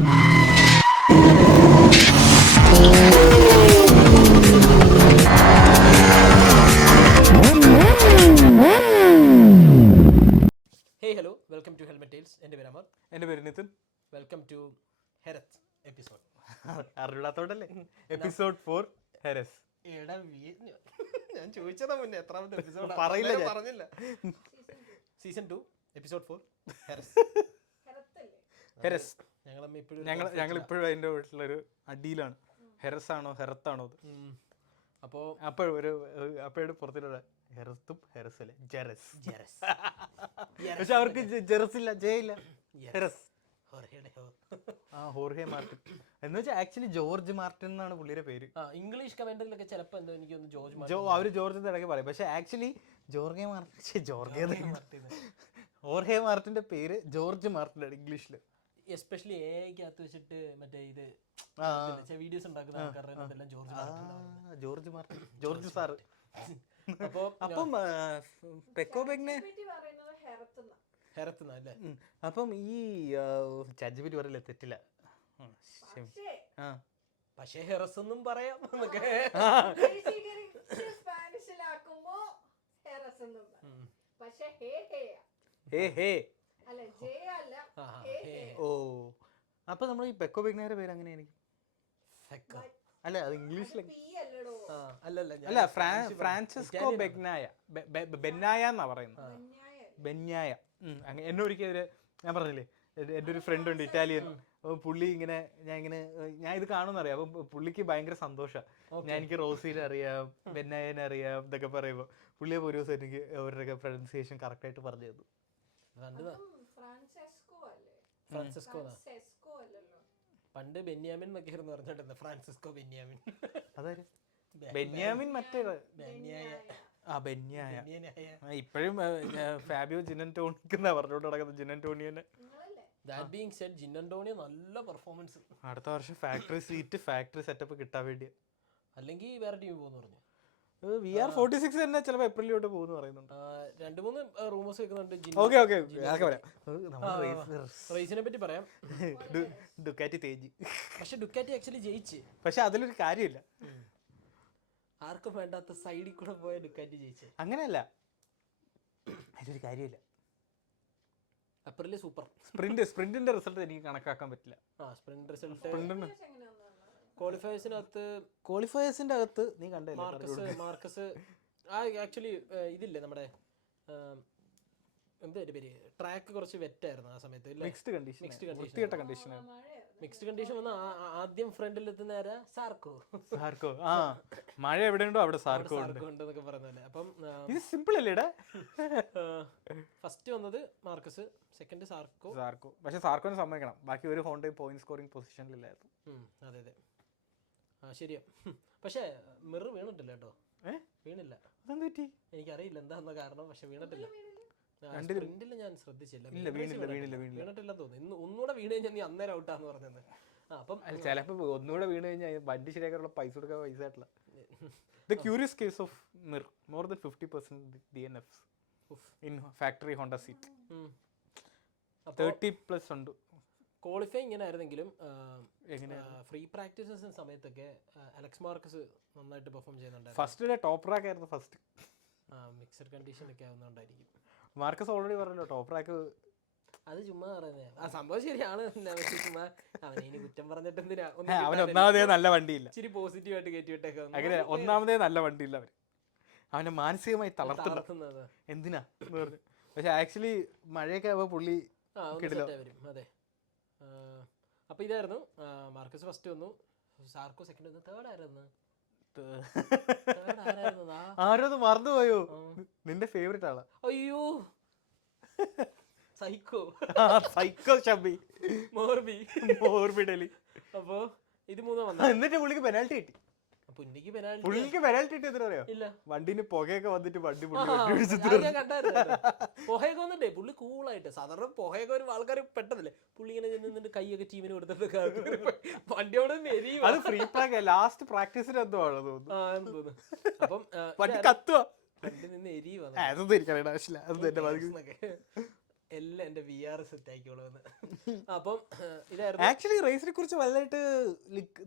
Hey hello welcome to helmet tales. എൻ്റെ പേര് അമർ. എൻ്റെ പേര് നിതിൻ. വെൽക്കം ടു ഹെരത്ത് എപ്പിസോഡ്. അറിവിടാത്തോണ്ടല്ലേ എപ്പിസോഡ് 4 ഹെരസ്. എടാ ഞാൻ ചോദിച്ചതാ മുന്നേ എത്രാമത്തെ എപ്പിസോഡ് പറയില്ല, പറഞ്ഞില്ല. സീസൺ 2 എപ്പിസോഡ് 4 ഹെരസ്. ഹെരസ്. ഞങ്ങൾ ഇപ്പോഴും അതിൻ്റെ വീട്ടിലൊരു അടിയിലാണ്. ഹെരസ് ആണോ ഹെറത്താണോ അത്. അപ്പോൾ അപ്പോഴും പുറത്തിലുള്ള ഹെറത്തും ഹെറസല്ലേ ജെറസ്. ജെറസ് പക്ഷെ അവർക്ക് ജെറസ് ഇല്ല, ജെ ഇല്ല, ഹെറസ്. ഹോർഹെ മാർട്ടിൻ എന്ന് വെച്ചാൽ ആക്ച്വലി ജോർജ് മാർട്ടിൻ എന്നാണ് പുള്ളിയുടെ പേര്. ഇംഗ്ലീഷ് കമന്റിലൊക്കെ ചിലപ്പോൾ എന്തോ എനിക്ക് അവര് ജോർജ് ഇടയ്ക്ക് പറയും. പക്ഷെ ആക്ച്വലി ഹോർഹെ മാർട്ടിന്റെ പേര് ജോർജ് മാർട്ടിൻ ആണ് ഇംഗ്ലീഷിൽ. എസ്പെഷ്യലി എഐക്കകത്ത് വെച്ചിട്ട് മറ്റേ ഇത് വീഡിയോസ് ഉണ്ടാക്കുന്ന ആൾക്കാരുടെ ജോർജ് മാർട്ടിൻ, ജോർജ് സാറ്. അപ്പം പെക്കോ ബെഗ്നെ ഹെരത്തുന്നല്ലേ. അപ്പം ഈ ചാറ്റ്ജിപിറ്റി പറയില്ല, തെറ്റില്ല. പക്ഷേ ഹെറസ് എന്നും പറയാം. ഓ, അപ്പൊ നമ്മൾ ഈ പെക്കോ ബെഗ്നയുടെ പേര് അങ്ങനെയായിരിക്കും. അല്ല, അത് ഇംഗ്ലീഷിൽ അല്ല, ഫ്രാൻസിസ്കോ ബെഗ്നായ, ബെന്നായ എന്നാ പറയുന്നത്. ബെന്യായ. എന്നെ ഒരിക്കൽ ഞാൻ പറഞ്ഞില്ലേ, എൻ്റെ ഒരു ഫ്രണ്ട് ഉണ്ട് ഇറ്റാലിയൻ. പുള്ളി ഇങ്ങനെ ഞാൻ ഇത് കാണുമെന്നറിയാം. അപ്പം പുള്ളിക്ക് ഭയങ്കര സന്തോഷമാണ്. എനിക്ക് റോസീനെ അറിയാം, ബെന്നായനെ അറിയാം ഇതൊക്കെ പറയുമ്പോൾ പുള്ളിയെ ഒരു ദിവസം എനിക്ക് അവരുടെയൊക്കെ പ്രൊനൗൺസിയേഷൻ കറക്റ്റായിട്ട് പറഞ്ഞു തന്നു. പണ്ട് ബെന്യാമിൻ എന്നൊക്കെ ആയിരുന്നു പറഞ്ഞിട്ടുണ്ട്. ഫ്രാൻസിസ്കോ ബെന്യാമിൻ. അതായത് ബെന്യാമിൻ മറ്റേ ബെന്യായ. ഇപ്പോഴും ഫാബിയോ ജിനന്റോണിക്കെന്നാ പറഞ്ഞോണ്ട് നടക്കുന്നത്, ജിനന്റോണിയനെ. ദാറ്റ് ബീയിങ് സെഡ്, ജിനന്റോണിയ നല്ല പെർഫോമൻസ്. അടുത്ത വർഷം ഫാക്ടറി സീറ്റ്, ഫാക്ടറി സെറ്റപ്പ് കിട്ടാൻ വേണ്ടി. അല്ലെങ്കിൽ വേറെ ടീം പോകുന്നു പറഞ്ഞു. VR46 തന്നെ ചിലപ്പോൾ ഏപ്രിലോട്ട് പോകുന്നു പറയുന്നുണ്ട്. 2-3 റൂമേഴ്സ് കേൾക്കുന്നുണ്ട്. റേസിനെ പറ്റി പറയാം. ഡുക്കാറ്റി തേജി. പക്ഷെ ഡുക്കാറ്റി ആക്ച്വലി ജയിച്ച്. പക്ഷെ അതിലൊരു കാര്യമില്ല, ആർക്കും വേണ്ടാത്ത സൈഡിൽ കൂടെ പോയ ഡുക്കാറ്റി ജയിച്ചു. അങ്ങനെയല്ല, അതിലൊരു കാര്യമില്ല. അപ്പറിലെ സൂപ്പർ സ്പ്രിന്റിന്റെ റിസൾട്ട് എനിക്ക് കണക്കാക്കാൻ പറ്റില്ല. സ്പ്രിന്റ് റിസൾട്ട് ക്വാളിഫയേഴ്സിന്റെ അകത്ത് നീ കണ്ടില്ല. മാർക്കസ് ആക്ച്വലി ഇതില്ലേ നമ്മുടെ എന്താ പേര്, ട്രാക്ക് കുറച്ച് വെറ്റായിരുന്നു ആ സമയത്ത്. മിക്സ്ഡ് കണ്ടീഷൻ വന്ന ആദ്യം ഫ്രണ്ടിൽ എത്തുന്ന സാർക്കോ. മഴ എവിടെയുണ്ടോ അവിടെ സാർക്കോ ഉണ്ടെന്നൊക്കെ പറയുന്നല്ലേ. അപ്പം ഇത് സിമ്പിൾ അല്ലേടാ. ഫസ്റ്റ് വന്നത് മാർക്കസ്, സെക്കൻഡ് സാർക്കോ. പക്ഷെ സാർക്കോനെ സമ്മതിക്കണം, ബാക്കി ഒരു ഹോണ്ട പോയിന്റ് സ്കോറിംഗ് പൊസിഷനിലില്ലായിരുന്നു. അതെ ശരിയാ. പക്ഷെ മിറർ വീണിട്ടില്ല കേട്ടോ. വീണില്ല. എനിക്കറിയില്ല എന്താന്ന കാരണം, പക്ഷെ വീണിട്ടില്ല. സ്പ്രിന്റിൽ ഞാൻ ശ്രദ്ധിച്ചില്ല. വീണിട്ടില്ലെന്ന് തോന്നുന്നു. ഒന്നുകൂടെ വീണ് കഴിഞ്ഞാൽ നീ അന്നേരം ഔട്ടാന്ന് പറഞ്ഞത്. അപ്പം ചിലപ്പോ ഒന്നുകൂടെ വീണ് കഴിഞ്ഞാൽ വണ്ടി ശരിയാക്കാനുള്ള പൈസ കൊടുക്കാൻ പൈസ ആയിട്ടില്ല. The curious case of Mir, more than 50% DNFs in factory Honda seat. 30+ ഉണ്ട്. ക്വാളിഫൈ ഇങ്ങനെ ആയിരുന്നെങ്കിലും ഫ്രീ പ്രാക്ടീസസിന് സമയത്തൊക്കെ അലക്സ് മാർക്കസ് നന്നായിട്ട് പെർഫോം ചെയ്യുന്നുണ്ടായിരുന്നു. ഫസ്റ്റ് ടോപ്പ് റാക്ക് ആയിരുന്നു. ഫസ്റ്റ് മിക്സഡ് കണ്ടീഷൻ ഒക്കെ ആവുന്നതുകൊണ്ടായിരിക്കും. മാർക്കസ് ഓൾറെഡി പറഞ്ഞല്ലോ ടോപ്പ് റാക്ക്. അത് ചുമ്മാ പറയുന്നത്. ആ സംഭവം ശരിയാണ്. ചുമ്മാ അവനെ ഇനി കുറ്റം പറഞ്ഞിട്ട് എന്തിനാ. അവന് ഒന്നാമതേ നല്ല വണ്ടിയില്ല. ഇച്ചിരി പോസിറ്റീവായിട്ട് കയറ്റി വിട്ടേക്കാം. അങ്ങനെ ഒന്നാമതേ നല്ല വണ്ടിയില്ല. അവനെ മാനസികമായി തളർത്തുന്നത് എന്തിനാ എന്ന് പറഞ്ഞു. പക്ഷെ ആക്ച്വലി മഴയൊക്കെ ആവുമ്പോൾ പുള്ളി വരും. അതെ. അപ്പൊ ഇതായിരുന്നു. മാർക്കസ് ഫസ്റ്റ് വന്നു, സാർക്കോ സെക്കൻഡ് വന്നു, തേർഡ് ആയിരുന്നു. ആരത് മറന്നുപോയോ? നിന്റെ ഫേവറേറ്റ് ആളാ. അയ്യോ, സൈക്കോ ഷബി മോർബി ഡൽഹി. അപ്പൊ ഇത് മൂന്നാം വന്നു. എന്നിട്ട് പുള്ളിക്ക് പെനാൽറ്റി കിട്ടി. പുള്ളിക്ക് പെനാൽറ്റി കിട്ടി എത്ര അറിയോ? വണ്ടിന് പുകയൊക്കെ വന്നിട്ട് വണ്ടി ഞാൻ കണ്ടായിരുന്നു. പുകയൊക്കെ വന്നിട്ടേ പുള്ളി കൂളായിട്ട്. സാധാരണ പുകയൊക്കെ ഒരു ആൾക്കാർ പെട്ടെന്നല്ലേ പുള്ളി ഇങ്ങനെ നിന്നിട്ട് കൈയൊക്കെ ടീമിന് കൊടുത്തിട്ട് വണ്ടിയോടെ അത് ഫ്രീ ലാസ്റ്റ് പ്രാക്ടീസിന് എന്തോ ആണോ തോന്നുന്നു. അപ്പം വണ്ടി കത്തുവാ, വണ്ടി നിന്ന് എരിയുവാ. എല്ലാം എന്റെ VR സെറ്റ് ആക്കിയോളൂന്ന്. അപ്പം ഇതായിരുന്നു ആക്ച്വലി റേസിനെ കുറിച്ച് വലുതായിട്ട്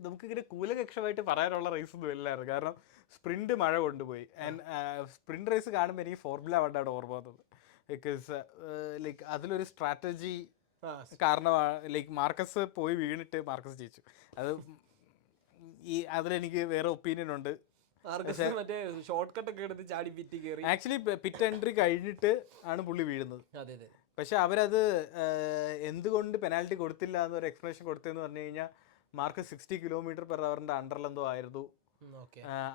നമുക്ക് ഇങ്ങനെ കൂലകക്ഷമായിട്ട് പറയാനുള്ള റേസ് ഒന്നും ഇല്ലായിരുന്നു. കാരണം സ്പ്രിന്റ് മഴ കൊണ്ടുപോയി. ആൻഡ് സ്പ്രിന്റ് റേസ് കാണുമ്പോൾ എനിക്ക് ഫോർമുല 1 ഓർമ്മ വന്നത്. ബിക്കോസ് ലൈക്ക് അതിലൊരു സ്ട്രാറ്റജി കാരണമാണ്. ലൈക്ക് മാർക്കസ് പോയി വീണിട്ട് മാർക്കസ് ജയിച്ചു. അത് അതിലെനിക്ക് വേറെ ഒപ്പീനിയൻ ഉണ്ട്. മറ്റേ ഷോർട്ട് കട്ട് ഒക്കെ എടുത്ത് ചാടി പിറ്റി കയറി. ആക്ച്വലി പിറ്റ് എൻട്രി കഴിഞ്ഞിട്ട് ആണ് പുള്ളി വീഴുന്നത്. അതെ അതെ. പക്ഷെ അവരത് എന്തുകൊണ്ട് പെനാൽറ്റി കൊടുത്തില്ല എന്നൊരു എക്സ്പ്ലനേഷൻ കൊടുത്തതെന്ന് പറഞ്ഞു കഴിഞ്ഞാൽ മാർക്ക് 60 km/h അണ്ടറിലെന്തോ ആയിരുന്നു.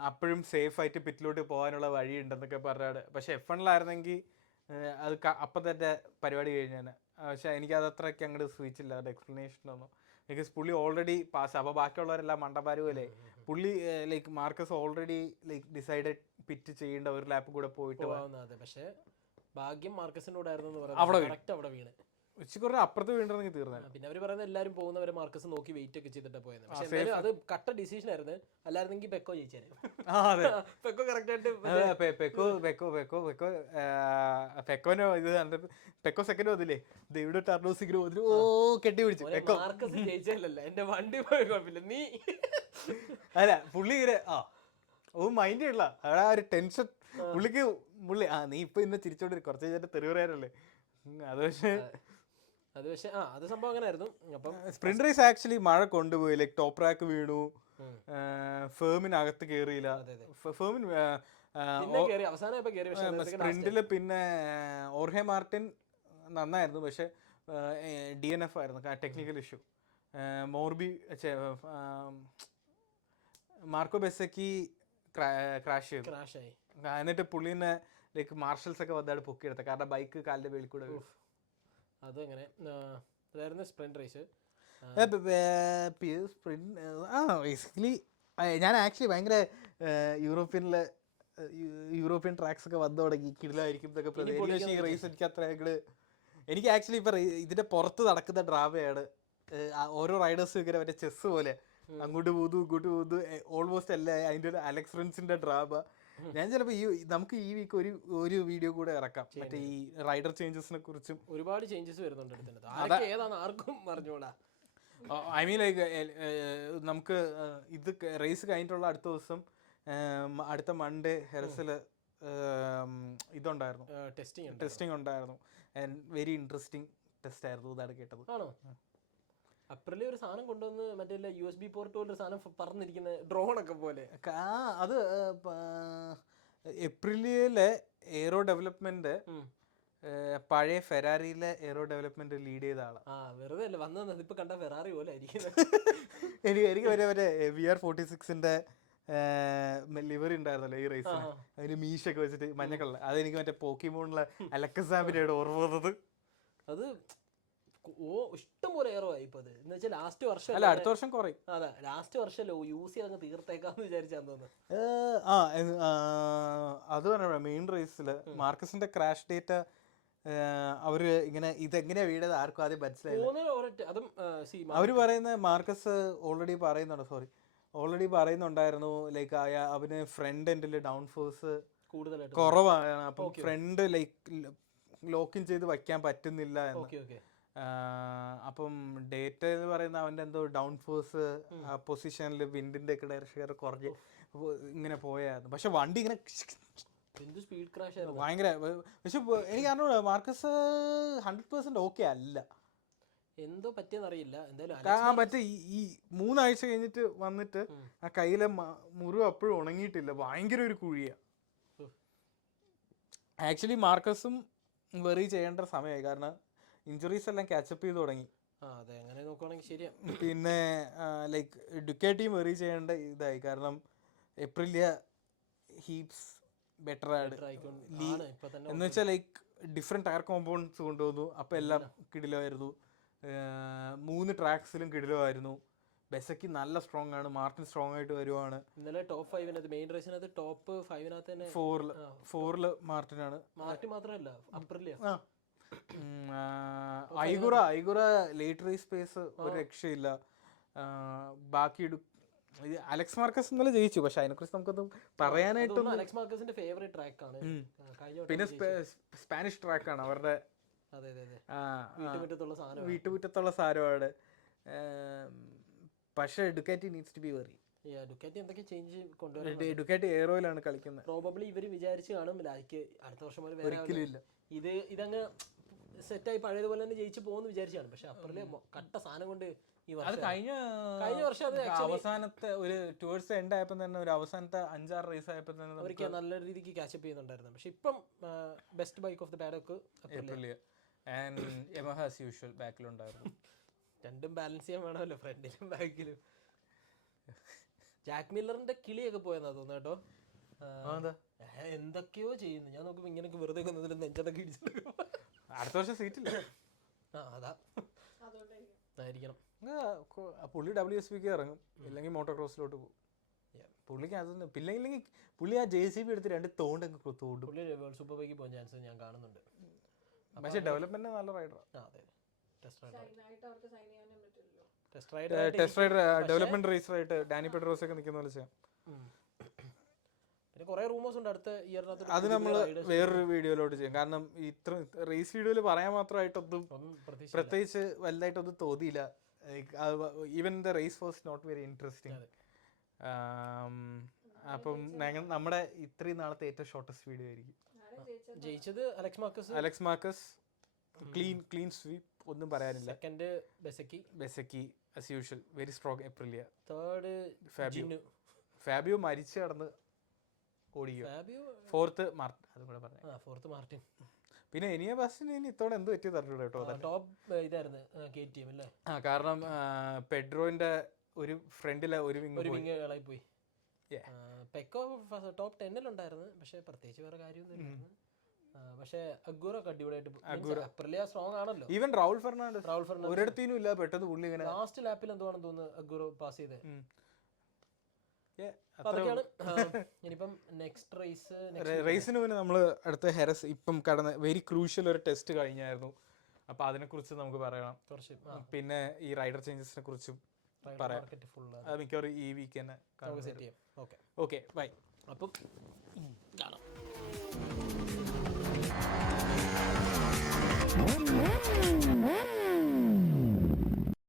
അപ്പോഴും സേഫ് ആയിട്ട് പിറ്റിലോട്ട് പോകാനുള്ള വഴി ഉണ്ടെന്നൊക്കെ പറഞ്ഞാണ്. പക്ഷെ F1-ലായിരുന്നെങ്കിൽ അത് അപ്പം തന്നെ പരിപാടി കഴിഞ്ഞാൽ. പക്ഷെ എനിക്കത് അത്രയ്ക്ക് അങ്ങോട്ട് സ്വീച്ചില്ല അവരുടെ എക്സ്പ്ലനേഷനൊന്നും. ബിക്കോസ് പുള്ളി ഓൾറെഡി പാസ്. അപ്പോൾ ബാക്കിയുള്ളവരെല്ലാം മണ്ടന്മാരുമല്ലേ. പുള്ളി like Marquez already like decided pit ചെയ്യേണ്ട ഒരു ലാപ്പ് കൂടെ പോയിട്ട്. പക്ഷേ ഭാഗ്യം മാർക്കസിന്റെ കൂടെ ആയിരുന്നു. അവിടെ വീണ് ഉച്ചക്കുറെ അപ്പുറത്ത് വീണ്ടെങ്കിൽ തീർന്നു. പിന്നെ അവർ പറയുന്നത് എല്ലാവരും പോകുന്നവരെ മാർക്കസ് നോക്കി വെയിറ്റ് ഒക്കെ ചെയ്തിട്ട് പോയത്. പക്ഷേ അത് കട്ട ഡിസിഷൻ ആയിരുന്നു. അല്ലായിരുന്നെങ്കിൽ പെക്കോ ജയിച്ചായിരുന്നു. പെക്കോ കറക്റ്റ് ആയിട്ട് പെക്കോനോ ഇത് പെക്കോ സെക്കൻഡ് വന്നില്ലേ, ഇവിടെ ടർണോസിങ്ങനെ വന്നിട്ട് ഓ കെട്ടി പിടിച്ചു. പെക്കോ മാർക്കസ് ജയിച്ചല്ലോ, എന്റെ വണ്ടി പോയ കുഴപ്പമില്ല നീ. അല്ല പുള്ളി ഇങ്ങനെ മൈൻഡ് ചെയ്യണ്ട. അവിടെ ആ ഒരു ടെൻഷൻ പുള്ളിക്ക്. പുള്ളി നീ ഇപ്പൊ ഇന്ന് ചിരിച്ചോണ്ടിരിക്കും, കുറച്ച് കഴിഞ്ഞിട്ട് തെറി പറയാനല്ലേ. അത് പക്ഷേ അത് സംഭവം അങ്ങനെയായിരുന്നു. അപ്പം സ്പ്രിന്റ് റേസ് ആക്ച്വലി മഴ കൊണ്ടുപോയി. ലൈക്ക് ടോപ്പ് റാക്ക് വീണു, ഫേമിനകത്ത് കയറിയില്ല. ഫേമിൻ സ്പ്രിന്റില് പിന്നെ ഓർഹെ മാർട്ടിൻ നന്നായിരുന്നു. പക്ഷെ DNF ആയിരുന്നു, ടെക്നിക്കൽ ഇഷ്യൂ. മാർക്കോ ബെസക്കി ക്രാഷ് ചെയ്തു. എന്നിട്ട് പുള്ളിനെ ലൈക്ക് മാർഷൽസ് ഒക്കെ വന്നാണ് പൊക്കിയെടുത്തത്. കാരണം ബൈക്ക് കാലിന്റെ മേളിൽ കൂടെ. അതങ്ങനെ അതായിരുന്നു സ്പ്രിന്റ് റേസ്. ബേസിക്കലി ഞാൻ ആക്ച്വലി ഭയങ്കര യൂറോപ്യൻ ട്രാക്സ് ഒക്കെ വന്നു തുടങ്ങി കിടിലായിരിക്കും എന്നൊക്കെ പ്രതീക്ഷിച്ചു. ഈ റേസ് എനിക്ക് അത്ര എനിക്ക് ആക്ച്വലി ഇപ്പം ഇതിന്റെ പുറത്ത് നടക്കുന്ന ഡ്രാമയാണ്. ഓരോ റൈഡേഴ്സും ഇങ്ങനെ മറ്റേ ചെസ് പോലെ അങ്ങോട്ട് പോകുന്നു ഇങ്ങോട്ട് പോകുന്നു. ഓൾമോസ്റ്റ് അല്ല അതിൻ്റെ ഒരു അലക്സ് റിൻസിന്റെ ഡ്രാമ. ഞാൻ ചിലപ്പോൾ നമുക്ക് ഈ വീക്ക് ഒരു വീഡിയോ കൂടെ ഇറക്കാം മറ്റേ ഈ റൈഡർ ചേഞ്ചസിനെ കുറിച്ചും. ഒരുപാട് ചേഞ്ചസ് വരുന്നുണ്ട്. ആർക്കും പറഞ്ഞോടാ. ഐ മീൻ ലൈക്ക് നമുക്ക് ഇത് റേസ് കഴിഞ്ഞിട്ടുള്ള അടുത്ത ദിവസം അടുത്ത മൺഡേ ഹെറസിൽ ഇതുണ്ടായിരുന്നു, ടെസ്റ്റിംഗ് ഉണ്ടായിരുന്നു. ആൻഡ് വെരി ഇൻട്രസ്റ്റിംഗ് ടെസ്റ്റ് ആയിരുന്നു. ഇതാണ് കേട്ടത്. അപ്പുറം ഒരു സാധനം കൊണ്ടുവന്ന് മറ്റേ USB പോർട്ട് പോലെ ഒരു സാധനം പറന്നിരിക്കുന്ന ഡ്രോണൊക്കെ പോലെ. അത് ഏപ്രിലിലെ എയറോ ഡെവലപ്മെന്റ് പഴയ ഫെറാറിയിലെ എയറോ ഡെവലപ്മെന്റ് ലീഡ് ചെയ്ത ആളാണ്. വെറുതെ അല്ല വന്നത്. ഇപ്പൊ കണ്ട ഫെറാറി പോലെ ആയിരിക്കും. എനിക്ക് മറ്റേ VR46ന്റെ ലിവറി ഉണ്ടായിരുന്നല്ലോ ഈ റേസിൽ. അതിന് മീശൊക്കെ വെച്ചിട്ട് മഞ്ഞ കളർ. അതെനിക്ക് മറ്റേ പോക്കിമോണിലെ അലക്കസാമിനെയാണ് ഓർമ്മ വന്നത്. അത് ഇഷ്ടം പോലെ എയറോ ആയി ഇപ്പൊ. അത് എന്ന് വെച്ചാൽ ലാസ്റ്റ് വർഷം അല്ല അടുത്ത വർഷം കുറയും. അതെ ലാസ്റ്റ് വർഷം യൂസ് ചെയ്ത് അങ്ങ് തീർത്തേക്കാന്ന് വിചാരിച്ചാന്ന് തോന്നുന്നു. അത് പറഞ്ഞ മെയിൻ റേസിൽ മാർക്കസിന്റെ ക്രാഷ് ഡേറ്റ അവര് ഇങ്ങനെ ഇതെങ്ങനെയാ വീണത് ആർക്കും ആദ്യം മനസ്സിലായില്ല. അവര് പറയുന്ന മാർക്കസ് ഓൾറെഡി പറയുന്നുണ്ടായിരുന്നു ലൈക്ക് അവന് ഫ്രണ്ട് എൻഡില് ഡൗൺ ഫോഴ്സ് കുറവാണ്. അപ്പം ഫ്രണ്ട് ലൈക്ക് ലോക്കിൻ ചെയ്ത് വയ്ക്കാൻ പറ്റുന്നില്ല എന്ന്. അപ്പം ഡേറ്റ എന്ന് പറയുന്ന അവൻ്റെ എന്തോ ഡൗൺ ഫോഴ്സ് ആ പൊസിഷനിൽ വിൻഡിന്റെ ഒക്കെ ഡയറക്ഷൻ കുറഞ്ഞ് ഇങ്ങനെ പോയായിരുന്നു. പക്ഷെ വണ്ടി ഇങ്ങനെ സ്പീഡ് ക്രാഷ് ഭയങ്കര. പക്ഷെ എനിക്ക് അറിഞ്ഞൂടാ മാർക്കസ് 100% ഓക്കെ അല്ല. എന്തോ പറ്റിയെന്നറിയില്ല. എന്തായാലും മറ്റേ ഈ 3 ആഴ്ച കഴിഞ്ഞിട്ട് വന്നിട്ട് ആ കയ്യിലെ മുറിവ് അപ്പോഴും ഉണങ്ങിയിട്ടില്ല. ഭയങ്കര ഒരു കുഴിയാ. ആക്ച്വലി മാർക്കസും വെറി ചെയ്യേണ്ട സമയമായി. കാരണം ഇഞ്ചുറീസ് എല്ലാം ക്യാച്ചപ്പ് ചെയ്ത് തുടങ്ങി. പിന്നെ ലൈക്ക് ഡുക്കാറ്റിയും വെറി ചെയ്യേണ്ട ഇതായി. കാരണം ഏപ്രിലിയ ഹീപ്സ് ബെറ്റർ ആണ് എന്ന് വെച്ചാൽ ലൈക്ക് ഡിഫറെന്റ് ടയർ കോമ്പൗണ്ട്സ് കൊണ്ടുവന്നു. അപ്പം എല്ലാം കിടിലമായിരുന്നു. 3 ട്രാക്സിലും കിടിലമായിരുന്നു. ബെസക്കി നല്ല സ്ട്രോങ് ആണ്. മാർട്ടിൻ സ്ട്രോങ് ആയിട്ട് വരുവാണ്. ഇന്നലെ ടോപ്പ് 5 മെയിൻ റേസിനകത്ത് ടോപ്പ് 5 4 മാർട്ടിനാണ്. മാർട്ടിൻ മാത്രമല്ല അപ്രിലിയ ഐഗുറ ലേറ്റ് റേസ് സ്പേസ് ഒരു രക്ഷയില്ല. ബാക്കി അലക്സ് മാർക്കസ് ഇന്നലെ ജയിച്ചു. പക്ഷെ അതിനെക്കുറിച്ച് നമുക്കൊന്നും പറയാനായിട്ടൊന്നും. അലക്സ് മാർക്കസിന്റെ ഫേവറേറ്റ് ട്രാക്ക് ആണ്. പിന്നെ സ്പാനിഷ് ട്രാക്കാണ് അവരുടെ അതെ അതെ അതെ വീട്ടുമുറ്റത്തുള്ള സാധനം വീട്ടുമുറ്റത്തുള്ള സാധനമാണ്. പക്ഷേ Ducati needs to be very. Ducati എന്തൊക്കെ ചേഞ്ച് കൊണ്ടുവരും. ഡുക്കാറ്റി എയർ ഓയിലാണ് കളിക്കുന്നത്. പ്രോബബ്ലി ഇവർ വിചാരിച്ച് കാണും ലൈക്ക് അടുത്ത വർഷം മുതൽ ഒരിക്കലും ഇല്ല ഇതങ്ങ് സെറ്റായി പഴയതുപോലെ തന്നെ ജയിച്ചു പോകുമെന്ന് വിചാരിച്ചാണ്. പക്ഷെ അപ്പുറല്ലേ കട്ട സാധനം കൊണ്ട് ഈ അത് കഴിഞ്ഞ വർഷം അത് അവസാനത്തെ ഒരു ടുവേഴ്സ് എൻഡ് ആയപ്പോൾ തന്നെ ഒരു അവസാനത്തെ 5-6 റേസ് ആയപ്പോൾ തന്നെ അവർക്ക് നല്ല രീതിക്ക് ക്യാച്ചപ്പ് ചെയ്യുന്നുണ്ടായിരുന്നു. പക്ഷെ ഇപ്പം ബെസ്റ്റ് ബൈക്ക് ഓഫ് ദ പാഡൊക്കെ ആൻഡ് യമഹ ആസ് യൂഷ്വൽ ബാക്കിലുണ്ടായിരുന്നു. രണ്ടും ബാലൻസ് ചെയ്യാൻ വേണമല്ലോ, ഫ്രണ്ടിലും ബാക്കിലും. ജാക്ക് മില്ലറിന്റെ കിളിയൊക്കെ പോയെന്നാ തോന്നുന്നു കേട്ടോ. എന്തൊക്കെയോ ചെയ്യുന്നു. ഞാൻ നോക്കുമ്പോ ഇങ്ങനെയൊക്കെ വെറുതെ നെഞ്ചതൊക്കെ ഇടിച്ചിട്ട് അടുത്ത വർഷം സീറ്റില്ല. അതാ ആയിരിക്കണം. പുള്ളി WSBK ഇറങ്ങും, ഇല്ലെങ്കിൽ മോട്ടോക്രോസിലോട്ട് പോകും. പുള്ളിക്ക് അതൊന്നും പിന്നെ ഇല്ലെങ്കിൽ പുള്ളി ആ JCB എടുത്ത് 2 തോണ്ടങ്ങ് തോണ്ടും. പുള്ളി വേൾഡ് സൂപ്പർ ബൈക്കിൽ പോകാൻ ചാൻസ് ഞാൻ കാണുന്നുണ്ട്. പക്ഷേ ഡെവലപ്മെന്റ് നല്ല റൈഡറാണ്. അതെ ടെസ്റ്റ് റൈഡർ ഡെവലപ്മെന്റ് റേസറായിട്ട് ഡാനി പെഡ്രോസ് ഒക്കെ നിൽക്കുന്ന പോലെ ചെയ്യാം. പിന്നെ കുറെ റൂമേഴ്സ് ഉണ്ട് അടുത്ത ഇയറിനകത്ത്. അത് നമ്മൾ വേറൊരു വീഡിയോയിലോട്ട് ചെയ്യും. കാരണം ഇത്ര റേസ് വീഡിയോയിൽ പറയാൻ മാത്രമായിട്ടൊന്നും പ്രത്യേകിച്ച് വലുതായിട്ടൊന്നും തോന്നിയില്ല. Even the race was not very interesting. അപ്പം നമ്മുടെ ഇത്രയും നാളത്തെ ഏറ്റവും ഷോർട്ടസ്റ്റ് വീഡിയോ ആയിരിക്കും. ജയിച്ചത് അലക്സ് മാർക്കസ് ക്ലീൻ സ്വീപ്പ്, ഒന്നും പറയാനില്ല. Second Bezzecchi as usual very strong Aprilia. Third Fabio മരിച്ചു കടന്ന് ഓടിക്കുക. ഫോർത്ത് മാർട്ടിൻ, അതും കൂടെ പറഞ്ഞു. പിന്നെ എനിയ ബാസ്റ്റിന് ഇനി ഇത്തോടെ എന്ത് പറ്റി തരൂടെ കേട്ടോ. കാരണം പെഡ്രോന്റെ ഒരു ഫ്രണ്ടിലെ ഒരു വിങ് പോയി. പെക്കോ ടോപ്പ് 10 ഉണ്ടായിരുന്നു, പക്ഷെ പ്രത്യേകിച്ച് വേറെ കാര്യമൊന്നും. പക്ഷെ അഗൂറൊക്കെ അടിപൊളിയായിട്ട് സ്ട്രോങ് ആണല്ലോ. ഈവൻ റൗൾ ഫെർണാണ്ടസ് ഒരിടത്തും ഇല്ല, പെട്ടെന്ന് പുള്ളി ഇങ്ങനെ ലാസ്റ്റ് ലാപ്പിൽ എന്തുവാണെന്ന് തോന്നുന്നു അഗൂറോ പാസ് ചെയ്തത്. ഇനിയിപ്പം നെക്സ്റ്റ് റേസിന് മുന്നേ നമ്മൾ അടുത്ത ഹെറസ് ഇപ്പം കടന്ന വെരി ക്രൂഷ്യൽ ഒരു ടെസ്റ്റ് കഴിഞ്ഞായിരുന്നു. അപ്പൊ അതിനെക്കുറിച്ച് നമുക്ക് പറയണം. പിന്നെ ഈ റൈഡർ ചേഞ്ചസിനെ കുറിച്ചും പറയാം. അത് മിക്കവാറും ഈ വീക്ക് തന്നെ. സെറ്റ് ചെയ്യാം. Okay bye. അപ്പം